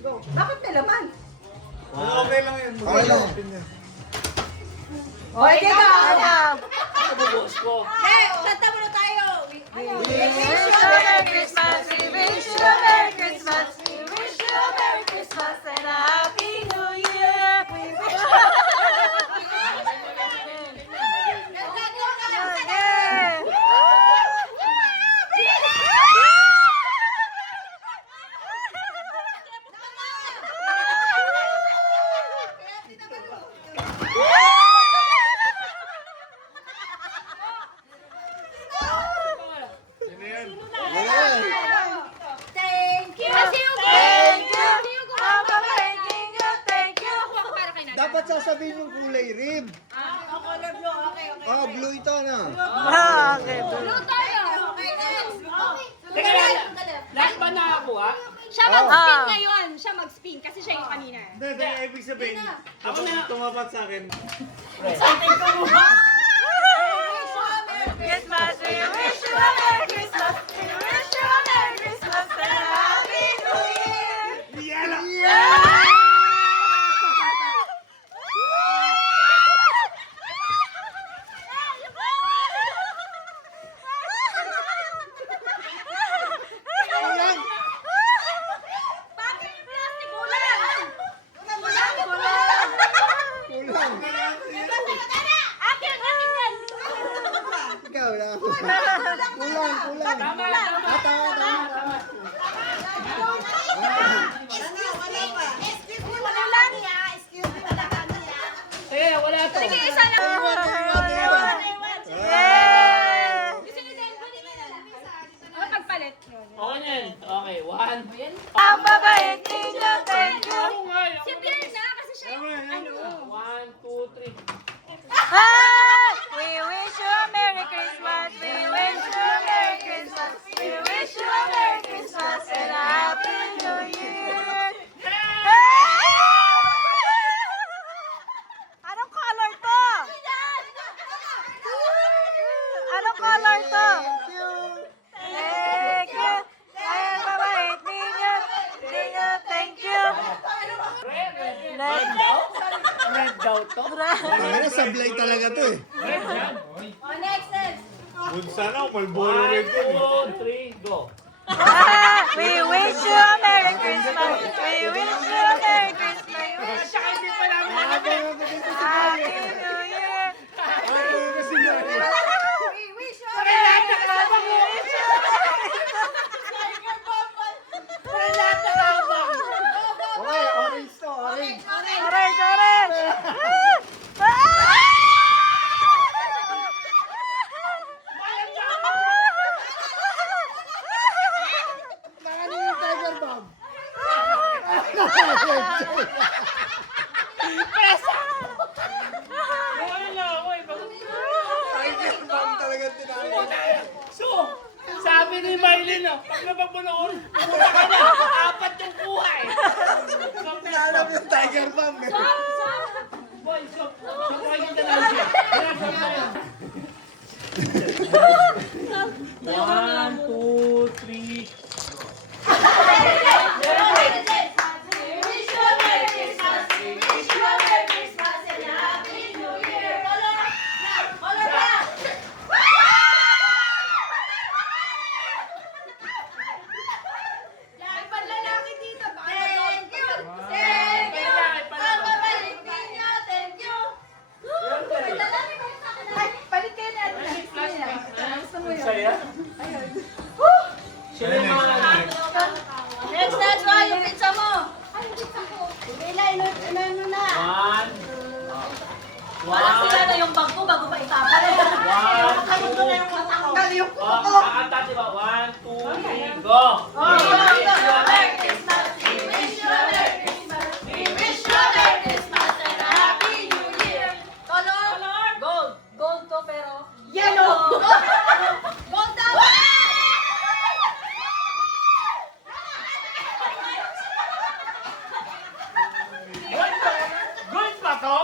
Go. Bakit may laman? Okay lang yun. Okay lang. O, ikaw na. Bubuhos ko. Kanta muna tayo. We wish you a Merry Christmas. We wish you a Merry Christmas. We wish you a Merry Christmas and a Happy New Year. We wish you Thank you. Thank you. Ang babaiting nyo. Thank you. Dapat sasabihin yung kulay rib. Color blue. Okay. Ah, blue ito na. Okay. Okay, next. Teka lang. Lahat ba nakakuha? Siya mag-spin ngayon. Siya mag-spin kasi siya yung kanina. Hindi, ibig sabihin, ako na tumapat sa akin. Christmas, we wish you a Merry Christmas. We wish you a Merry Christmas and a Happy New Year. Bakit yung plastic ulan? Kulang. Akin yan. Ikaw na. Kulang. Tama. Tama. Teka, wala to. Sige, isa lang. Yay! Gusto niyo din? O, pagpalit. Okay na yan. Okay, one. Ang babait ninyo. Thank you. Ako nga. Si Pierre na kasi siya yung ano. One, two, three. We wish you a Merry Christmas. We wish you a Merry Christmas. We wish you a Merry Christmas and a Happy New Year. Anong color to? Anong color to? Thank you. Ay, babait ninyo. Thank you. Red. Red. Red daw to. Ano, sablay talaga to eh. Red yan. Next. Kung sana, Malboro One, red yun eh. two, three, go. We wish you a Merry Christmas. We wish you a Merry Christmas. Happy New Year. We wish you a Okay, orange to, orange. Orange, orange. Nakanin yung tiger bomb. Ano na ako eh. Tiger bomb talaga tinakot. So, sabi ni Mylene, pag napapunoon, pumunta ka na. Apat yung kuha eh. Alam yung tiger bomb eh. Boy, so kayo ka na siya. One, two, three. Saya? Sino yung mga Next, yung pizza mo. Wala sila na yung bag ko bago pa itapon. Tanggal yung kakanta, diba? One, two, three, go! Merry Christmas. We wish you a Merry Christmas. We wish you a Merry Christmas and a Happy New Year. Color? Gold. Gold to pero yellow. Gold down. Gold pa to?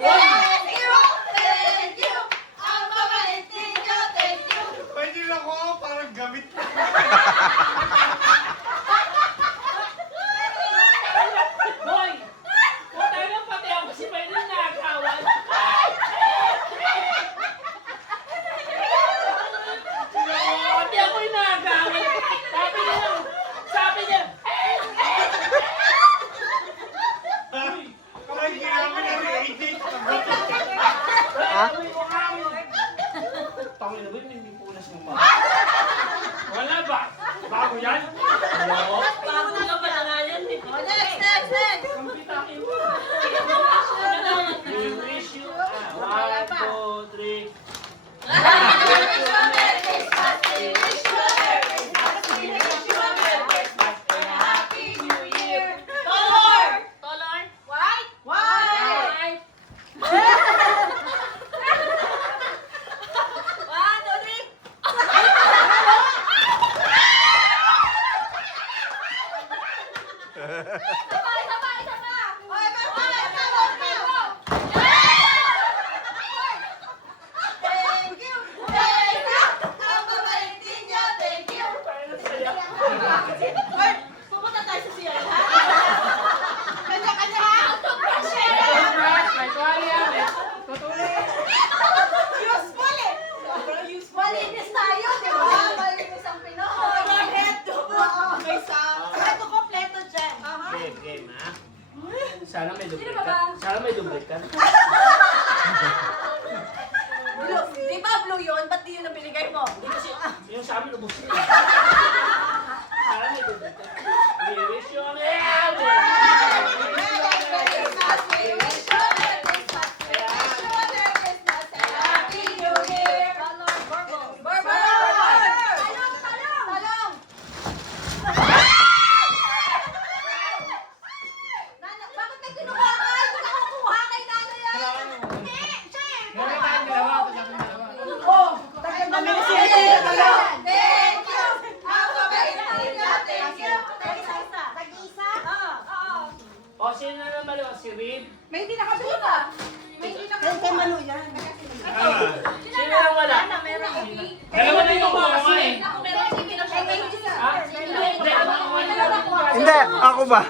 Thank you. Ang babait ninyo. Thank you. Pwede lang ako, parang gamit. ko yan. Hello? Pagod ka pa na nga yan. Oh, next. Kampitakin mo. We wish you 1, 2, 3. Color. White. White. 1, 2, 3. Sabay. Okay, perfect. Thank you. Ang babaitin niyo. Thank you. Pupunta tayo sa siya, ha? Kanya-kanya ha. May tuwalya. May tutuloy. Useful eh. Malinis tayo, di ba? Malinis ang Pinoy. Heto. May sa. Heto kompleto dyan. Game, ha? Sana may lubrikan. Sana may lubrikan. Blue. Di ba blue yun? Ba't di yun ang binigay mo? Yung sa amin, ubos na. Sana may lubrikan. We wish you a merry Christmas. We wish you a Merry Christmas. We wish you a Merry Christmas and a Happy New Year. Talong. Nana, bakit may kinuha ka? Hindi ka kukuha kay Nana yan. Hindi, siya eh. Meron tayong dalawa. Kasama dalawa. Oh, thank you. Ang babaitin niya. Thank you. Tag-isa? Oo. O, sino na naman yun? Si Rib? May hindi nakasuka. May hindi nakasuka. Kay Malu yan. Sino na wala? Dalawa na yung mga eh. Ha? Hindi, Hindi, ako ba?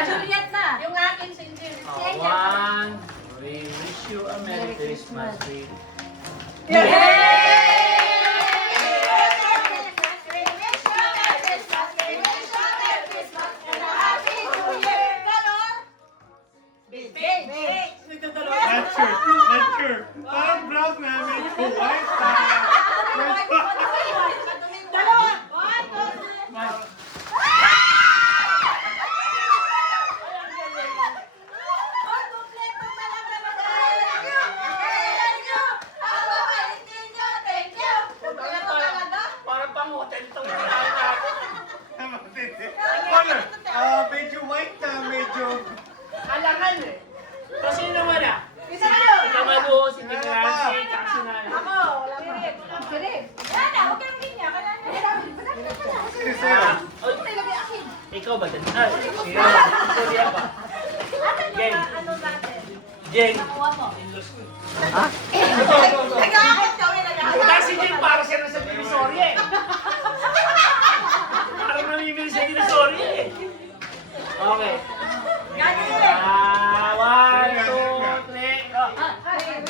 Juliet na. Yung akin si Juliet. One, we wish you a Merry Christmas. Not sure. Parang brown na, medyo white. Parang pang-hotel itong nalaman natin. Color, medyo white na, medyo... Alangan eh. Kasi sino naman ah? Isa kayo. Si Kamalo, si Tigransi, tsaka si Nana. Ako, wala pa. Yan na, huwag ka nang ganyan. Sino sa'yo? Oy, ikaw ba dyan? Ay, ikaw yan ba? Jeng. Ano natin? Jeng. Nakuha mo. Ito. Nag-aakit kami, nag-aakit. Uta si Jeng para siya nasa Divisoria eh. Parang namimili sa Divisoria eh. Okay. One, two, three, go. We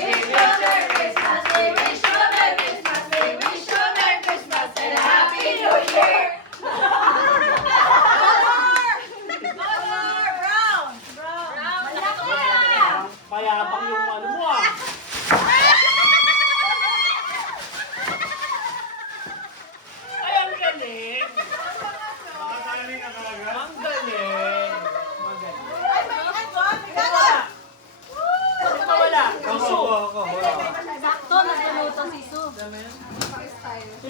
wish you a Merry Christmas. We wish you a Merry Christmas. We wish you a Merry Christmas and a Happy New Year. Color. Brown. Malaki. Mayabang yung ano mo ah. Ay, ang galing. Nakasali ka talaga? Ang galing. Magaling. Ay, may color. Sino pa wala? Puso. Ako. Sakto, nagluto si Su. Sino pa wala?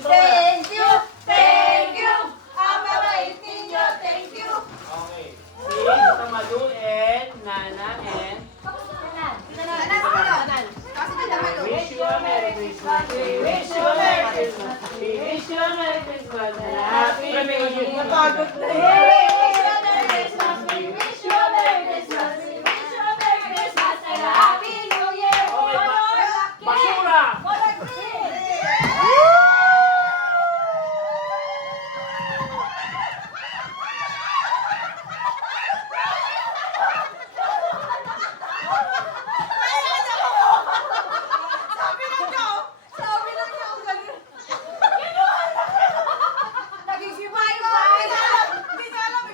Thank you. Thank you. Ang babait ninyo. Thank you. Okay. Si Kamalo and Nana and wish you a Merry Christmas. We wish you a Merry Christmas. We wish you a Merry Christmas and a Happy New Year. Napagod na We wish you a Merry Christmas. We wish you a Merry Christmas. We wish you a Merry Christmas and a Happy New Year. Okay, basura. Color green. Sabi lang niya, ang galing. Naging si Mayo. Hindi niya alam.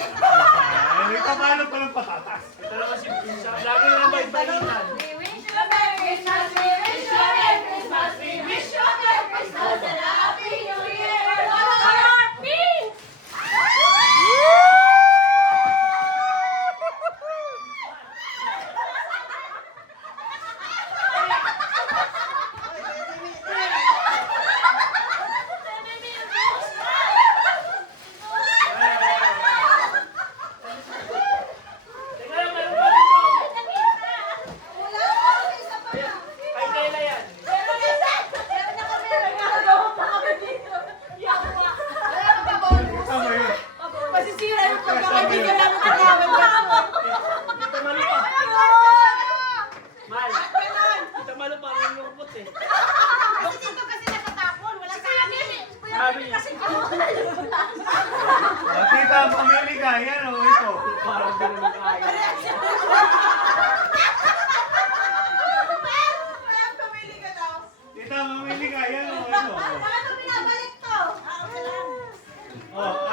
Ay, may kapalo pa ng patatas. Ito naman si Prinsa. Lagi na lang baitan. We wish you a Merry Christmas. We wish you a Merry Christmas. We wish you a Merry Christmas and a Happy New Year. Color pink. Teka lang, meron pa dito. Kay Kayla yan. Tama yun. Masisira yung pagkakaibigan namin sa namin. Tita Malu pa. Mal. Tita Malu pa rin yung put eh. Kasi dito kasi nakatapon. Wala sa amin. Sabi niya. Tita, pamili ka. Yan o, ito. Parang ganun.